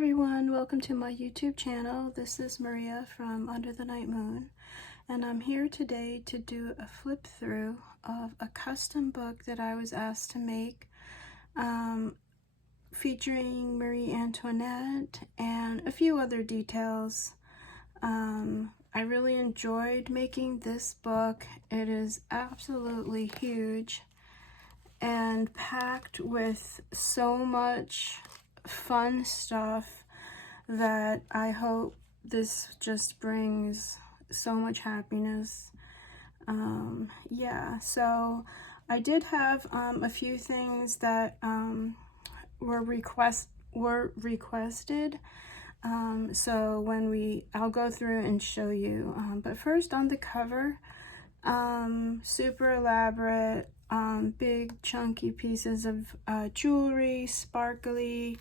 everyone, welcome to my YouTube channel. This is Maria from Under the Night Moon, and I'm here today to do a flip through of a custom book that I was asked to make featuring Marie Antoinette and a few other details. I really enjoyed making this book. It is absolutely huge and packed with so much fun stuff that I hope this just brings so much happiness. Yeah, so I did have a few things that were requested. So I'll go through and show you. But first, on the cover, super elaborate, big chunky pieces of jewelry, sparkly.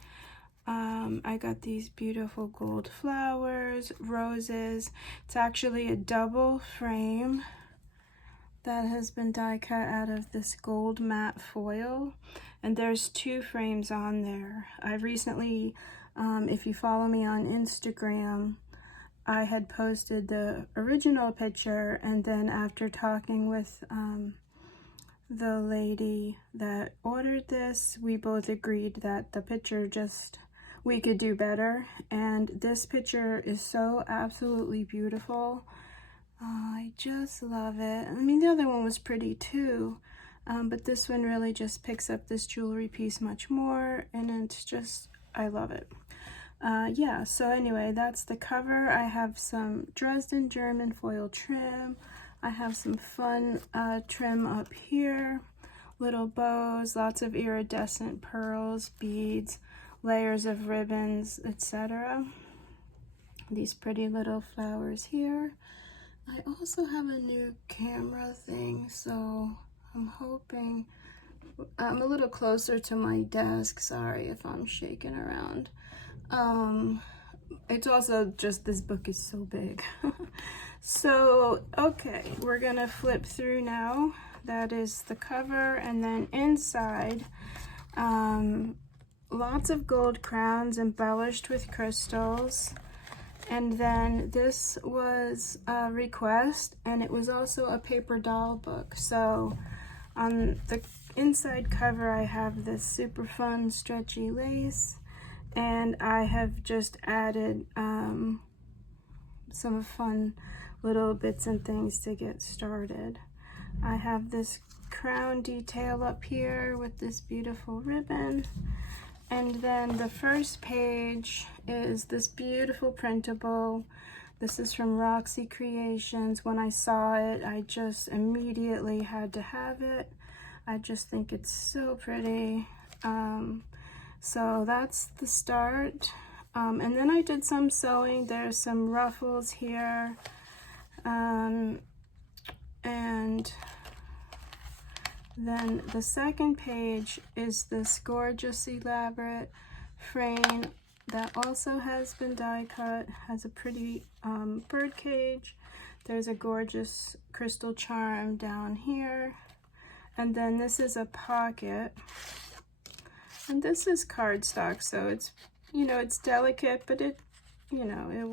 I got these beautiful gold flowers, roses. It's actually a double frame that has been die cut out of this gold matte foil, and there's two frames on there. I recently, if you follow me on Instagram, I had posted the original picture, and then after talking with the lady that ordered this, we both agreed that the picture we could do better, and this picture is so absolutely beautiful. I just love it. I mean, the other one was pretty too, but this one really just picks up this jewelry piece much more, and it's just, I love it. Yeah, so anyway, that's the cover. I have some Dresden German foil trim. I have some fun trim up here, little bows, lots of iridescent pearls, beads, layers of ribbons, etc. These pretty little flowers here. I also have a new camera thing, so I'm hoping I'm a little closer to my desk. Sorry if I'm shaking around. It's also just, this book is so big. So, okay, we're gonna flip through now. That is the cover, and then inside, lots of gold crowns embellished with crystals. And then this was a request, and it was also a paper doll book. So on the inside cover, I have this super fun stretchy lace, and I have just added some fun little bits and things to get started. I have this crown detail up here with this beautiful ribbon. And then the first page is this beautiful printable. This is from Roxy Creations. When I saw it, I just immediately had to have it. I just think it's so pretty. So that's the start. And then I did some sewing. There's some ruffles here. And then the second page is this gorgeous elaborate frame that also has been die cut, has a pretty bird cage. There's a gorgeous crystal charm down here. And then this is a pocket. And this is cardstock, so it's, you know, it's delicate, but it, you know, it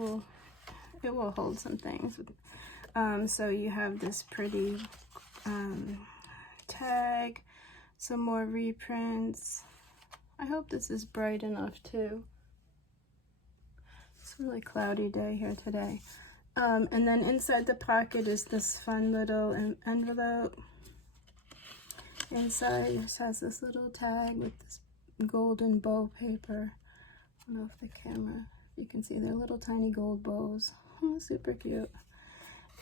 will hold some things. So you have this pretty tag, some more reprints. I hope this is bright enough too. It's a really cloudy day here today. And then inside the pocket is this fun little envelope. Inside it has this little tag with this golden bow paper. I don't know if the camera, you can see they're little tiny gold bows. Oh, super cute.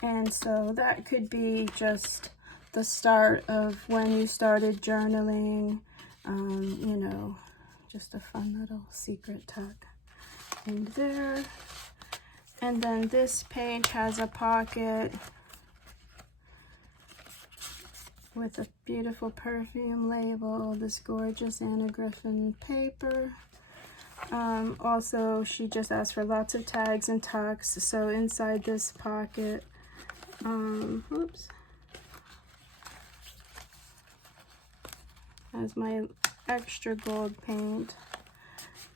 And so that could be just the start of when you started journaling, you know, just a fun little secret tuck in there. And then this page has a pocket with a beautiful perfume label, this gorgeous Anna Griffin paper. Also, she just asked for lots of tags and tucks, so inside this pocket, oops, has my extra gold paint.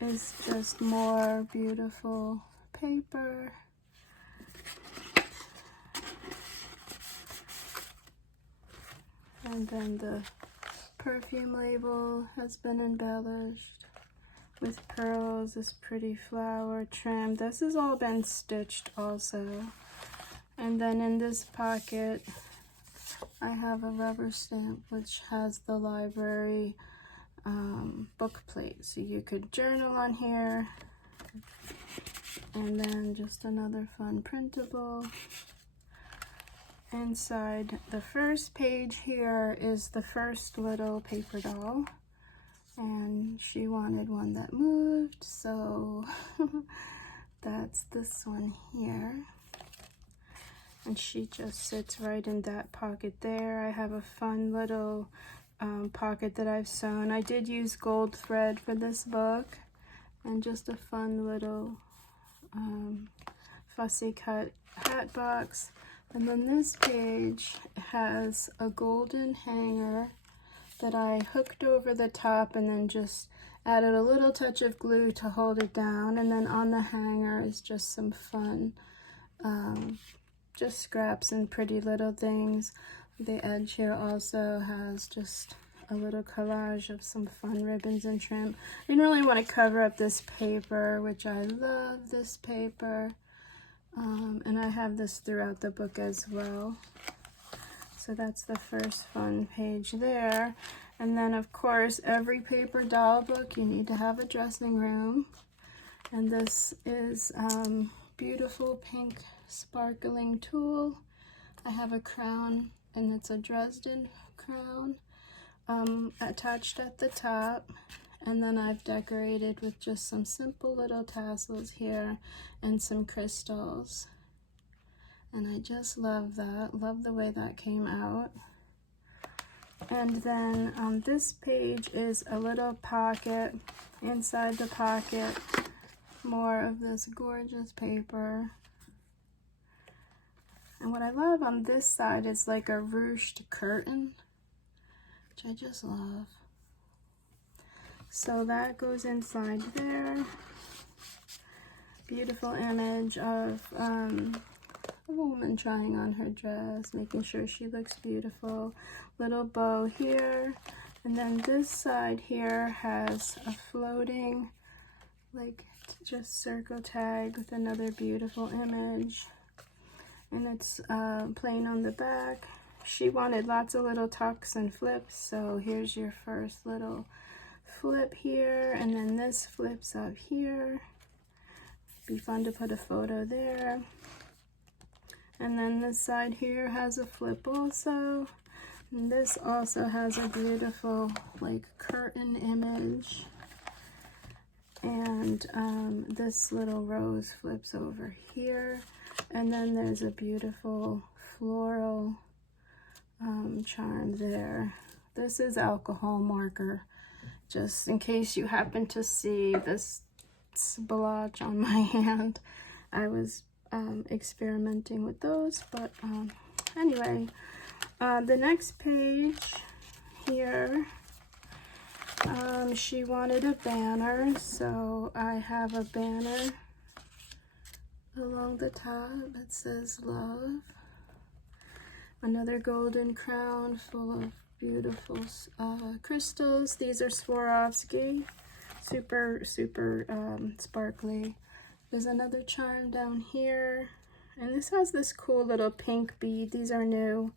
is just more beautiful paper. And then the perfume label has been embellished with pearls, this pretty flower trim. This has all been stitched also. And then in this pocket, I have a rubber stamp which has the library book plate. So you could journal on here. And then just another fun printable. Inside the first page here is the first little paper doll. And she wanted one that moved, so that's this one here. And she just sits right in that pocket there. I have a fun little pocket that I've sewn. I did use gold thread for this book, and just a fun little fussy cut hat box. And then this page has a golden hanger that I hooked over the top and then just added a little touch of glue to hold it down. And then on the hanger is just some fun, just scraps and pretty little things. The edge here also has just a little collage of some fun ribbons and trim. I didn't really want to cover up this paper, which I love this paper. And I have this throughout the book as well. So that's the first fun page there. And then of course, every paper doll book, you need to have a dressing room. And this is beautiful pink sparkling tulle. I have a crown, and it's a Dresden crown attached at the top. And then I've decorated with just some simple little tassels here and some crystals. And I just love that. Love the way that came out. And then on this page is a little pocket. Inside the pocket, more of this gorgeous paper. And what I love on this side is like a ruched curtain, which I just love. So that goes inside there. Beautiful image of a woman trying on her dress, making sure she looks beautiful. Little bow here. And then this side here has a floating, like, just circle tag with another beautiful image. And it's plain on the back. She wanted lots of little tucks and flips, so here's your first little flip here, and then this flips up here. Be fun to put a photo there. And then this side here has a flip also. And this also has a beautiful like curtain image. And this little rose flips over here. And then there's a beautiful floral charm there. This is alcohol marker, just in case you happen to see this splotch on my hand. I was experimenting with those, but anyway, the next page here, she wanted a banner, so I have a banner along the top that says love. Another golden crown full of beautiful crystals. These are Swarovski, super sparkly. There's another charm down here, and this has this cool little pink bead. These are new.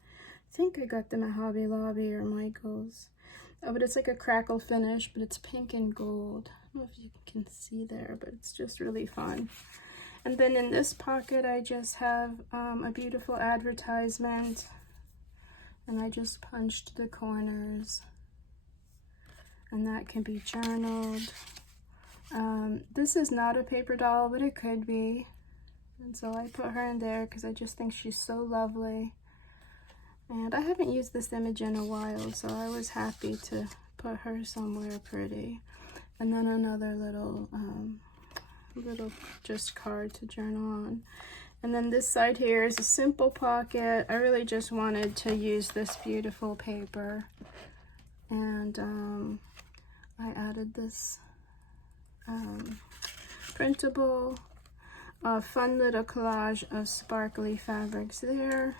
I think I got them at Hobby Lobby or Michael's. Oh, but it's like a crackle finish, but it's pink and gold. I don't know if you can see there, but it's just really fun. And then in this pocket, I just have a beautiful advertisement, and I just punched the corners, and that can be journaled. This is not a paper doll, but it could be. And so I put her in there because I just think she's so lovely. And I haven't used this image in a while, so I was happy to put her somewhere pretty. And then another little just card to journal on. And then this side here is a simple pocket. I really just wanted to use this beautiful paper. And I added this printable. A fun little collage of sparkly fabrics there.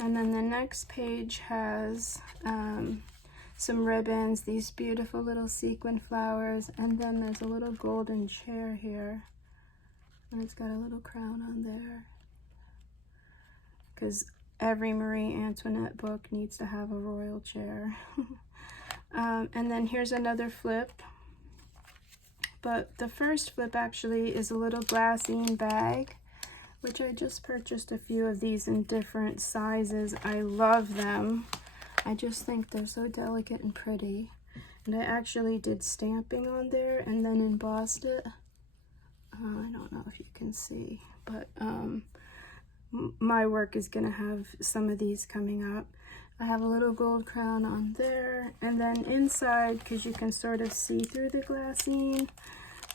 And then the next page has some ribbons, these beautiful little sequin flowers, and then there's a little golden chair here. And it's got a little crown on there. Because every Marie Antoinette book needs to have a royal chair. And then here's another flip. But the first flip actually is a little glassine bag, which I just purchased a few of these in different sizes. I love them. I just think they're so delicate and pretty. And I actually did stamping on there and then embossed it. I don't know if you can see, but my work is gonna have some of these coming up. I have a little gold crown on there, and then inside, because you can sort of see through the glassine,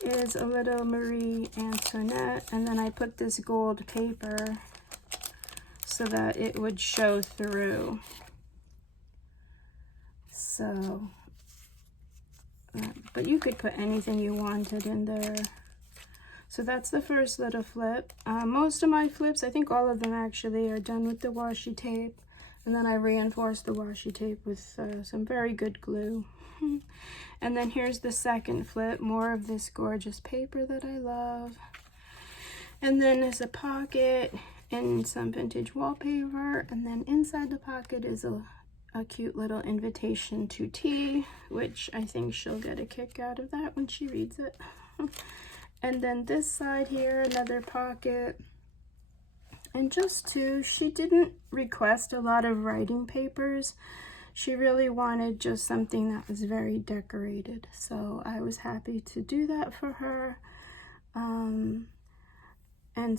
is a little Marie Antoinette, and then I put this gold paper so that it would show through. So, but you could put anything you wanted in there. So that's the first little flip. Most of my flips, I think all of them actually, are done with the washi tape. And then I reinforced the washi tape with some very good glue. And then here's the second flip, more of this gorgeous paper that I love. And then there's a pocket and some vintage wallpaper. And then inside the pocket is a cute little invitation to tea, which I think she'll get a kick out of that when she reads it. And then this side here, another pocket. And just two, she didn't request a lot of writing papers. She really wanted just something that was very decorated. So I was happy to do that for her. And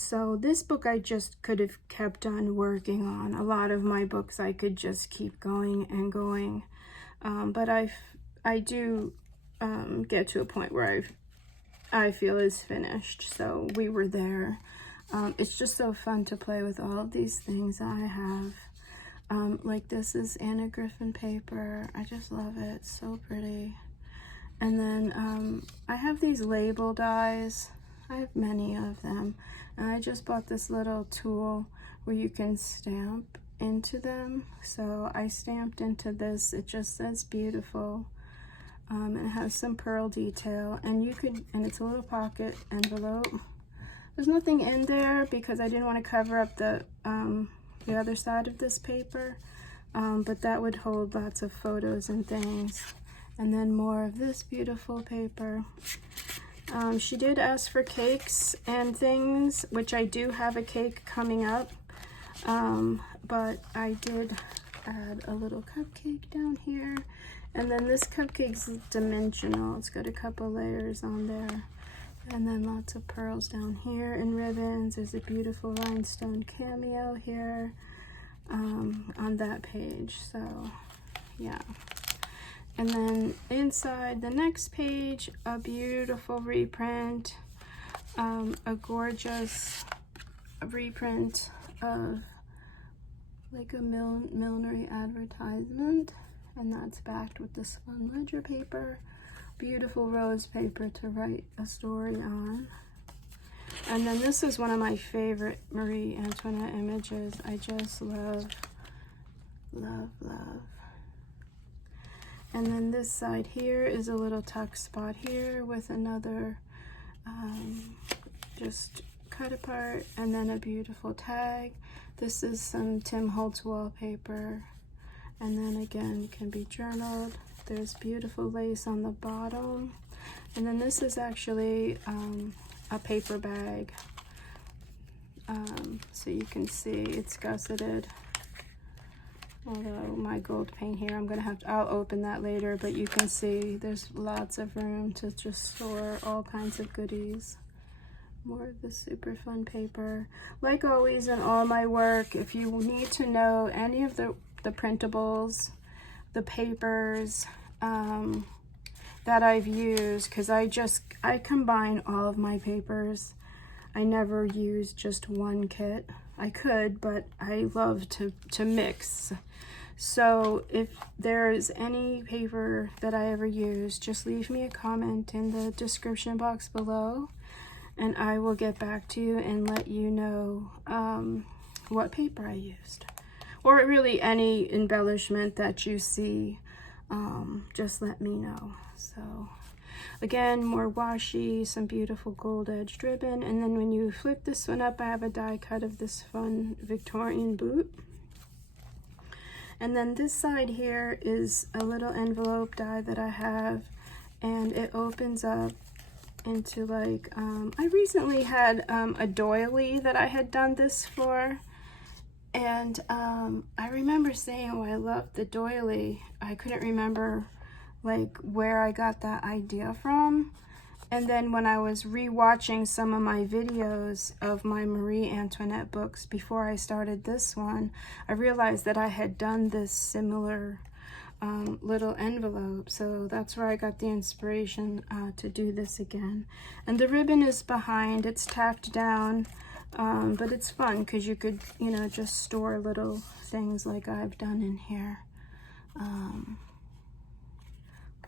so this book I just could have kept on working on. A lot of my books I could just keep going and going. But I do get to a point where I feel is finished. So we were there. It's just so fun to play with all of these things I have. Like this is Anna Griffin paper. I just love it. It's so pretty. And then I have these label dies. I have many of them. And I just bought this little tool where you can stamp into them. So I stamped into this. It just says beautiful. It has some pearl detail. And you could, and it's a little pocket envelope. There's nothing in there because I didn't want to cover up the other side of this paper, but that would hold lots of photos and things. And then more of this beautiful paper. She did ask for cakes and things, which I do have a cake coming up, but I did add a little cupcake down here. And then this cupcake's dimensional. It's got a couple layers on there. And then lots of pearls down here and ribbons. There's a beautiful rhinestone cameo here on that page. So, yeah. And then inside the next page, a beautiful reprint. A gorgeous reprint of like a millinery advertisement. And that's backed with this fun ledger paper. Beautiful rose paper to write a story on. And then this is one of my favorite Marie Antoinette images. I just love, love, love. And then this side here is a little tuck spot here with another just cut apart, and then a beautiful tag. This is some Tim Holtz wallpaper. And then again, can be journaled. There's beautiful lace on the bottom. And then this is actually a paper bag. So you can see it's gusseted. Although my gold paint here, I'll open that later, but you can see there's lots of room to just store all kinds of goodies. More of this super fun paper. Like always in all my work, if you need to know any of the printables, the papers that I've used, because I combine all of my papers. I never use just one kit. I could, but I love to mix. So if there's any paper that I ever use, just leave me a comment in the description box below, and I will get back to you and let you know what paper I used. Or really any embellishment that you see, just let me know. So again, more washi, some beautiful gold edged ribbon, and then when you flip this one up, I have a die cut of this fun Victorian boot. And then this side here is a little envelope die that I have, and it opens up into like, I recently had a doily that I had done this for, and I remember saying, oh, I love the doily. I couldn't remember like where I got that idea from. And then when I was re-watching some of my videos of my Marie Antoinette books before I started this one, I realized that I had done this similar little envelope. So that's where I got the inspiration to do this again. And the ribbon is behind, it's tacked down, but it's fun because you could, you know, just store little things like I've done in here.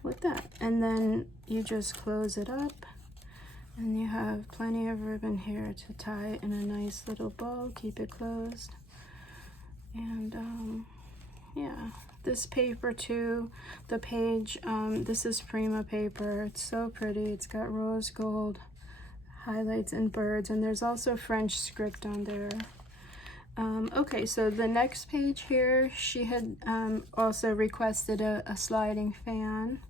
With that, and then you just close it up, and you have plenty of ribbon here to tie it in a nice little bow, keep it closed. And yeah, this paper too, the page, this is Prima paper. It's so pretty. It's got rose gold highlights and birds, and there's also French script on there. Okay, so the next page here, she had also requested a sliding fan.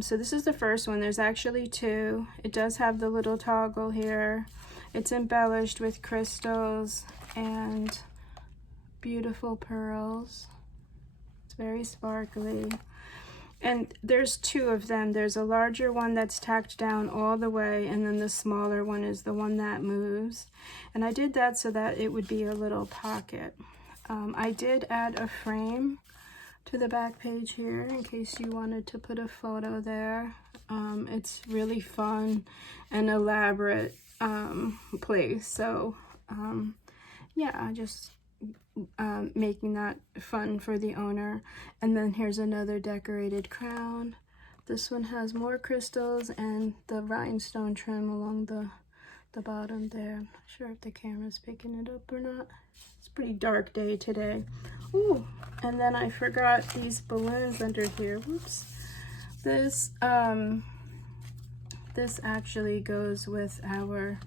So this is the first one. There's actually two. It does have the little toggle here. It's embellished with crystals and beautiful pearls. It's very sparkly. And there's two of them. There's a larger one that's tacked down all the way, and then the smaller one is the one that moves. And I did that so that it would be a little pocket. I did add a frame to the back page here in case you wanted to put a photo there. It's really fun and elaborate place. So yeah, just making that fun for the owner. And then here's another decorated crown. This one has more crystals and the rhinestone trim along the bottom there. I'm not sure if the camera's picking it up or not. It's a pretty dark day today. Ooh, and then I forgot these balloons under here. Whoops. This this actually goes with our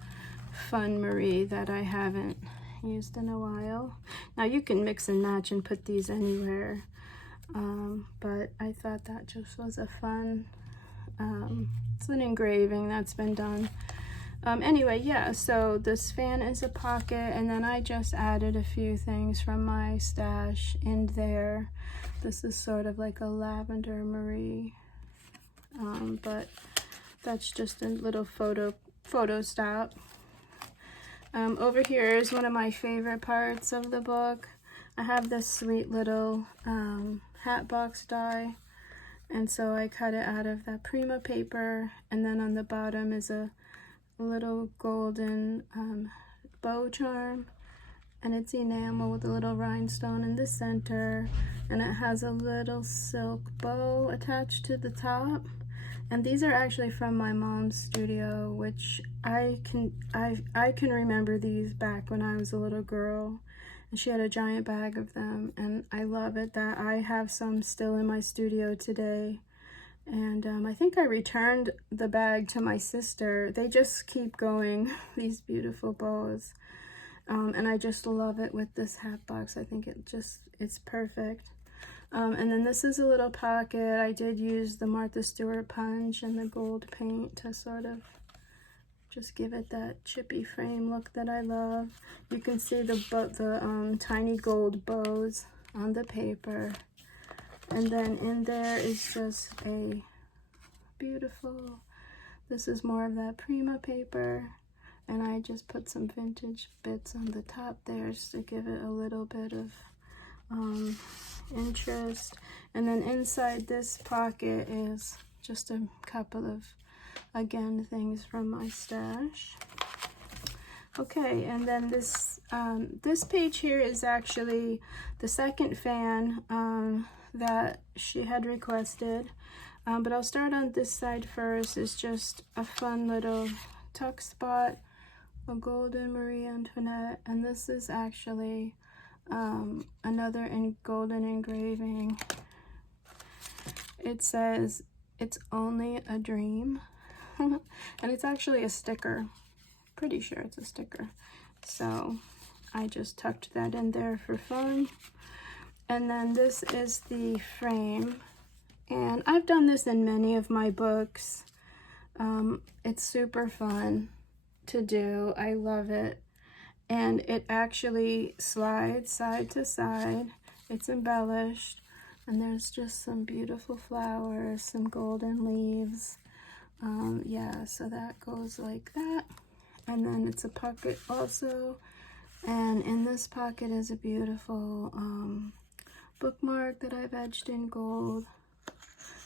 Fun Marie that I haven't used in a while. Now you can mix and match and put these anywhere, but I thought that just was a fun, it's an engraving that's been done. Anyway, yeah, so this fan is a pocket, and then I just added a few things from my stash in there. This is sort of like a lavender Marie, but that's just a little photo stop. Over here is one of my favorite parts of the book. I have this sweet little hat box die, and so I cut it out of that Prima paper, and then on the bottom is a little golden bow charm, and it's enamel with a little rhinestone in the center, and it has a little silk bow attached to the top. And these are actually from my mom's studio, which I can remember these back when I was a little girl, and she had a giant bag of them, and I love it that I have some still in my studio today. And I think I returned the bag to my sister. They just keep going, these beautiful bows. And I just love it with this hat box. I think it's perfect. And then this is a little pocket. I did use the Martha Stewart punch and the gold paint to sort of just give it that chippy frame look that I love. You can see the tiny gold bows on the paper. And then in there is just a beautiful, this is more of that Prima paper, and I just put some vintage bits on the top there just to give it a little bit of interest. And then inside this pocket is just a couple of, again, things from my stash. Okay, and then this this page here is actually the second fan that she had requested, but I'll start on this side first. It's just a fun little tuck spot, a golden Marie Antoinette, and this is actually another golden engraving. It says, "It's only a dream," and it's actually a sticker. Pretty sure it's a sticker, so I just tucked that in there for fun. And then this is the frame, and I've done this in many of my books. It's super fun to do. I love it, and it actually slides side to side. It's embellished, and there's just some beautiful flowers, some golden leaves. Yeah, so that goes like that. And then it's a pocket also, and in this pocket is a beautiful bookmark that I've edged in gold.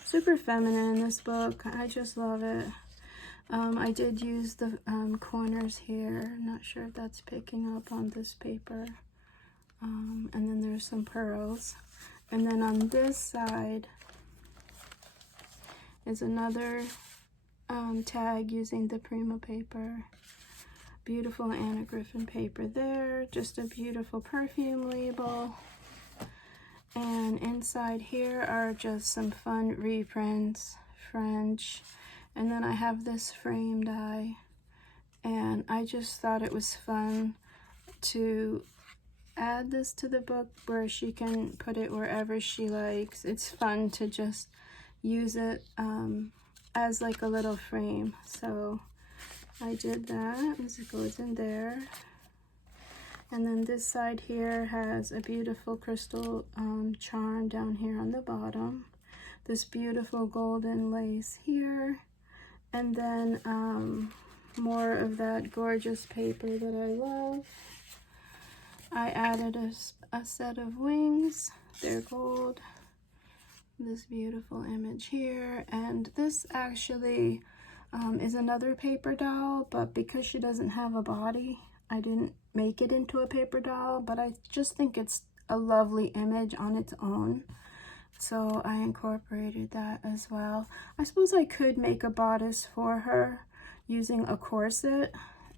Super feminine, this book. I just love it. I did use the corners here. Not sure if that's picking up on this paper. And then there's some pearls. And then on this side is another tag using the Prima paper. Beautiful Anna Griffin paper there, just a beautiful perfume label. And inside here are just some fun reprints, French. And then I have this frame die, and I just thought it was fun to add this to the book where she can put it wherever she likes. It's fun to just use it as like a little frame. So I did that as it goes in there. And then this side here has a beautiful crystal charm down here on the bottom. This beautiful golden lace here. And then more of that gorgeous paper that I love. I added a set of wings. They're gold. This beautiful image here. And this actually is another paper doll, but because she doesn't have a body, I didn't make it into a paper doll, but I just think it's a lovely image on its own, so I incorporated that as well. I suppose I could make a bodice for her using a corset.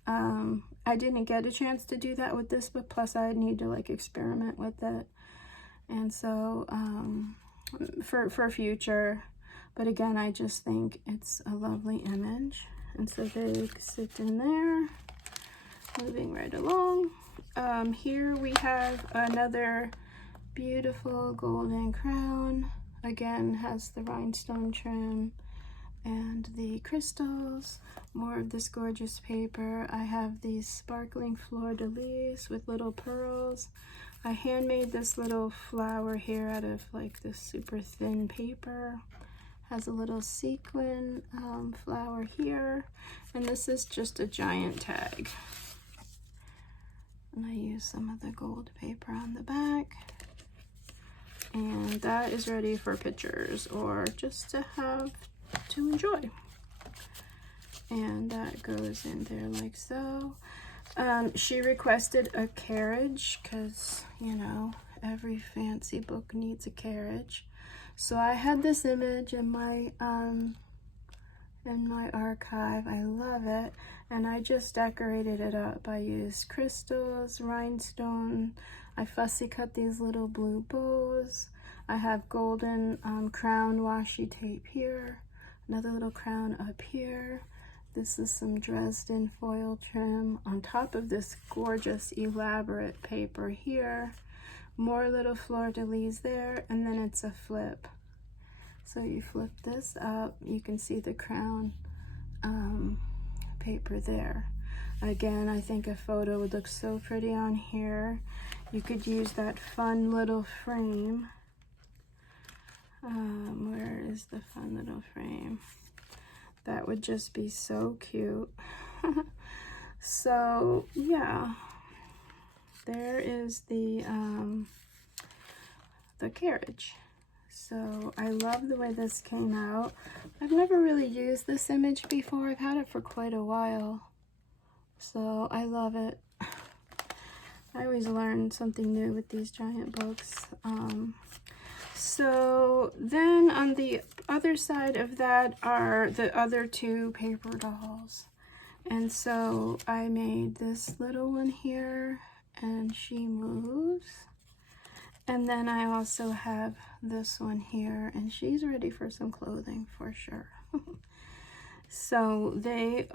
I didn't get a chance to do that with this, but plus I need to like experiment with it, and so for future. But again, I just think it's a lovely image. And so they sit in there. Moving right along. Here we have another beautiful golden crown. Again, has the rhinestone trim and the crystals. More of this gorgeous paper. I have these sparkling fleur-de-lis with little pearls. I handmade this little flower here out of like this super thin paper. Has a little sequin flower here, and this is just a giant tag. And I use some of the gold paper on the back, and that is ready for pictures or just to have to enjoy. And that goes in there like so. She requested a carriage because, you know, every fancy book needs a carriage. So I had this image in my archive. I love it, and I just decorated it up. I used crystals, rhinestone. I fussy cut these little blue bows. I have golden crown washi tape here, another little crown up here. This is some Dresden foil trim on top of this gorgeous elaborate paper here. More little fleur-de-lis there, and then it's a flip. So you flip this up, you can see the crown paper there. Again, I think a photo would look so pretty on here. You could use that fun little frame. Where is the fun little frame? That would just be so cute. So yeah, there is the carriage. So I love the way this came out. I've never really used this image before. I've had it for quite a while. So I love it. I always learn something new with these giant books. So then on the other side of that are the other two paper dolls. And so I made this little one here, and she moves. And then I also have this one here, and she's ready for some clothing for sure. So they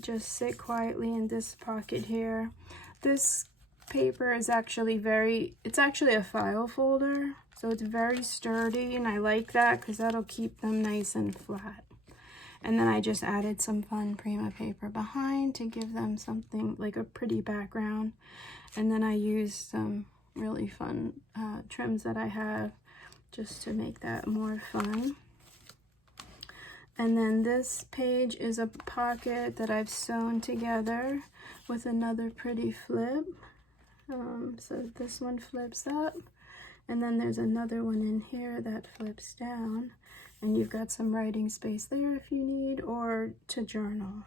just sit quietly in this pocket here. This paper is actually it's actually a file folder, so it's very sturdy, and I like that because that'll keep them nice and flat. And then I just added some fun Prima paper behind to give them something like a pretty background. And then I used some really fun trims that I have just to make that more fun. And then this page is a pocket that I've sewn together with another pretty flip. So this one flips up, and then there's another one in here that flips down, and you've got some writing space there if you need, or to journal.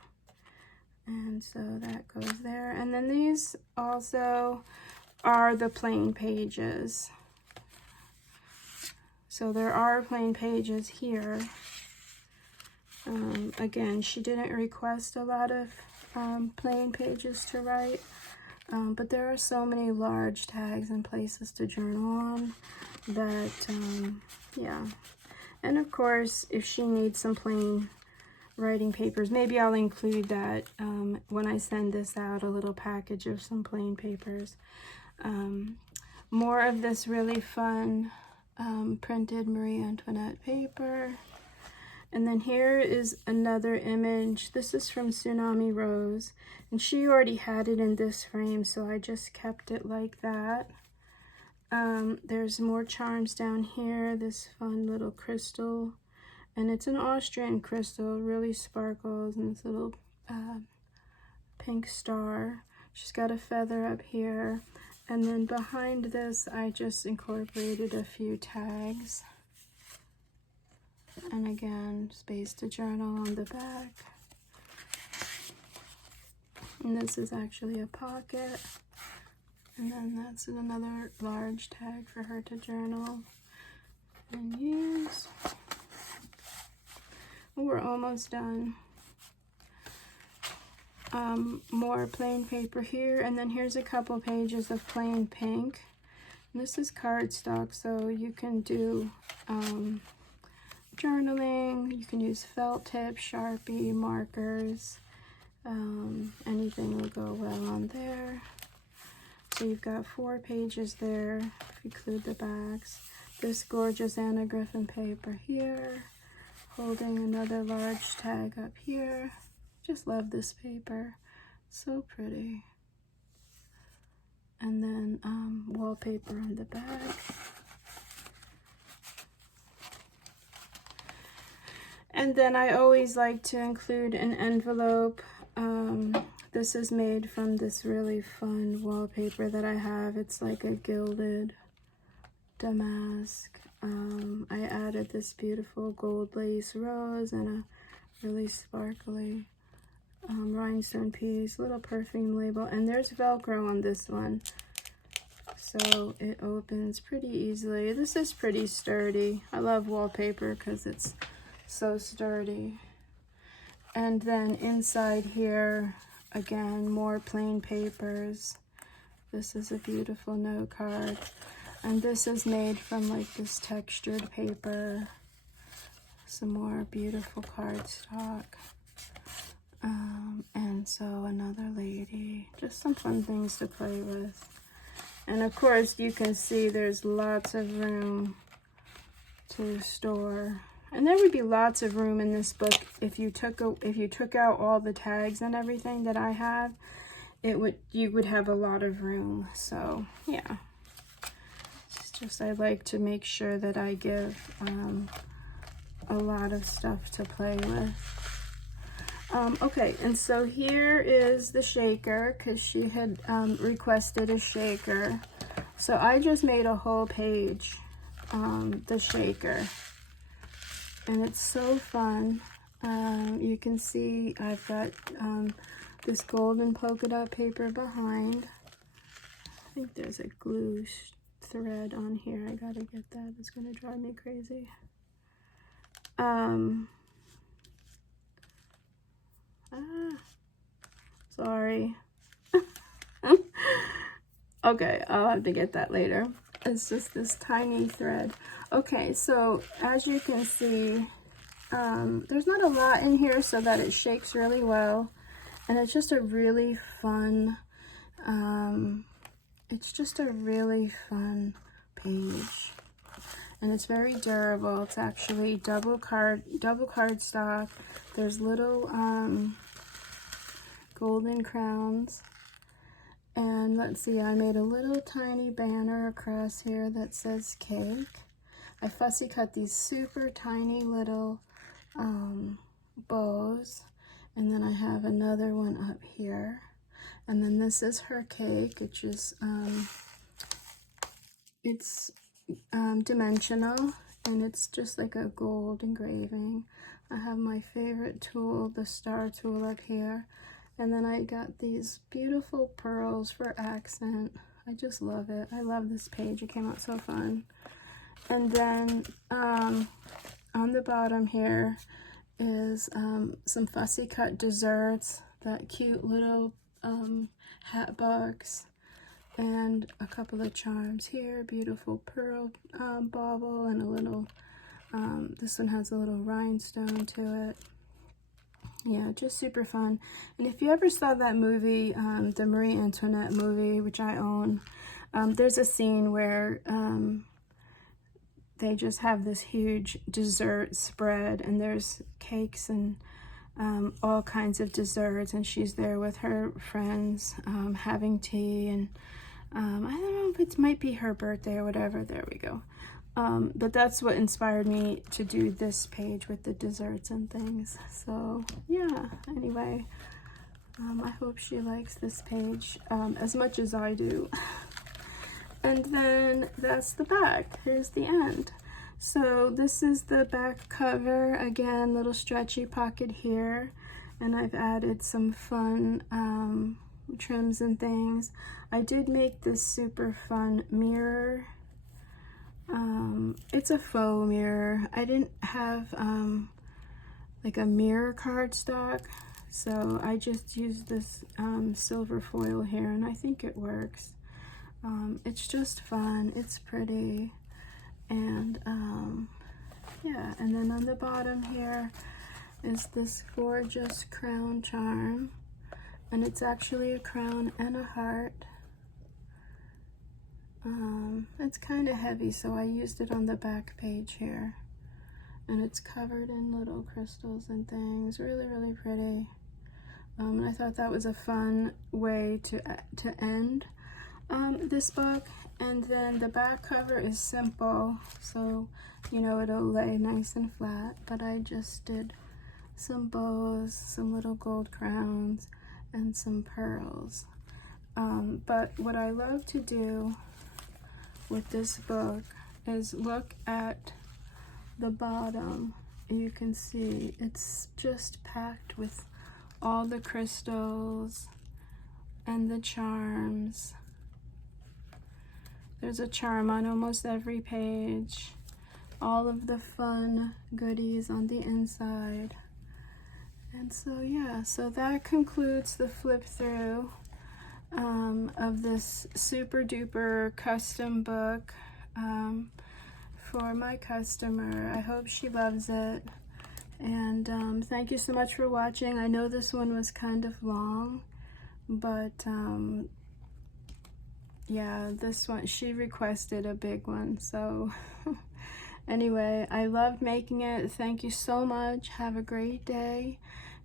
And so that goes there. And then these also are the plain pages. So there are plain pages here. Again, she didn't request a lot of plain pages to write, but there are so many large tags and places to journal on that, yeah. And of course, if she needs some plain writing papers, maybe I'll include that when I send this out, a little package of some plain papers. More of this really fun printed Marie Antoinette paper. And then here is another image. This is from Tsunami Rose, and she already had it in this frame, so I just kept it like that. There's more charms down here, this fun little crystal, and it's an Austrian crystal, really sparkles, and this little pink star. She's got a feather up here, and then behind this I just incorporated a few tags. And again, space to journal on the back. And this is actually a pocket. And then that's another large tag for her to journal and use. We're almost done. More plain paper here, and then here's a couple pages of plain pink. And this is cardstock, so you can do journaling, you can use felt tip, Sharpie, markers, anything will go well on there. So you've got 4 pages there, if you include the backs. This gorgeous Anna Griffin paper here, holding another large tag up here. Just love this paper, so pretty. And then wallpaper on the back. And then I always like to include an envelope. This is made from this really fun wallpaper that I have. It's like a gilded damask. I added this beautiful gold lace rose and a really sparkly rhinestone piece, little perfume label. And there's Velcro on this one, so it opens pretty easily. This is pretty sturdy. I love wallpaper because it's so sturdy. And then inside here, again, more plain papers. This is a beautiful note card, and this is made from like this textured paper. Some more beautiful cardstock, and so another lady. Just some fun things to play with. And of course, you can see there's lots of room to store. And there would be lots of room in this book if you took out all the tags and everything that I have. You would have a lot of room. So yeah, it's just I like to make sure that I give a lot of stuff to play with. Okay, and so here is the shaker, because she had requested a shaker. So I just made a whole page, the shaker. And it's so fun. You can see I've got this golden polka dot paper behind. I think there's a glue thread on here. I gotta get that. It's gonna drive me crazy. Sorry. Okay, I'll have to get that later. It's just this tiny thread. Okay, so as you can see, there's not a lot in here so that it shakes really well. And it's just a really fun, page. And it's very durable. It's actually double cardstock. There's little golden crowns. And let's see, I made a little tiny banner across here that says cake. I fussy cut these super tiny little bows. And then I have another one up here. And then this is her cake, which is, it's dimensional, and it's just like a gold engraving. I have my favorite tool, the star tool, up here. And then I got these beautiful pearls for accent. I just love it. I love this page. It came out so fun. And then on the bottom here is some fussy cut desserts, that cute little hat box, and a couple of charms here. Beautiful pearl bauble, and a little, this one has a little rhinestone to it. Yeah, just super fun. And if you ever saw that movie, the Marie Antoinette movie, which I own, there's a scene where they just have this huge dessert spread, and there's cakes and all kinds of desserts, and she's there with her friends having tea, and I don't know if it might be her birthday or whatever. There we go. But that's what inspired me to do this page with the desserts and things. So yeah, anyway, I hope she likes this page as much as I do. And then that's the back. Here's the end. So this is the back cover. Again, little stretchy pocket here. And I've added some fun trims and things. I did make this super fun mirror. It's a faux mirror. I didn't have like a mirror cardstock, so I just used this silver foil here, and I think it works. It's just fun. It's pretty. And yeah, and then on the bottom here is this gorgeous crown charm, and it's actually a crown and a heart. It's kind of heavy, so I used it on the back page here, and it's covered in little crystals and things. Really, really pretty. And I thought that was a fun way to end this book. And then the back cover is simple, so you know it'll lay nice and flat, but I just did some bows, some little gold crowns, and some pearls. But what I love to do with this book is look at the bottom. You can see it's just packed with all the crystals and the charms. There's a charm on almost every page. All of the fun goodies on the inside. And so yeah, so that concludes the flip through of this super duper custom book for my customer. I hope she loves it. And thank you so much for watching. I know this one was kind of long, but yeah, this one, she requested a big one. So anyway, I loved making it. Thank you so much. Have a great day,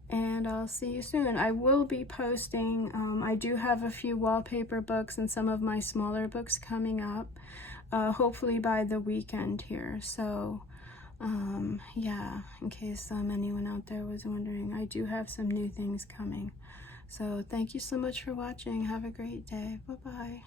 and I'll see you soon. I will be posting, I do have a few wallpaper books and some of my smaller books coming up, hopefully by the weekend here. So yeah, in case anyone out there was wondering, I do have some new things coming. So thank you so much for watching. Have a great day. Bye-bye.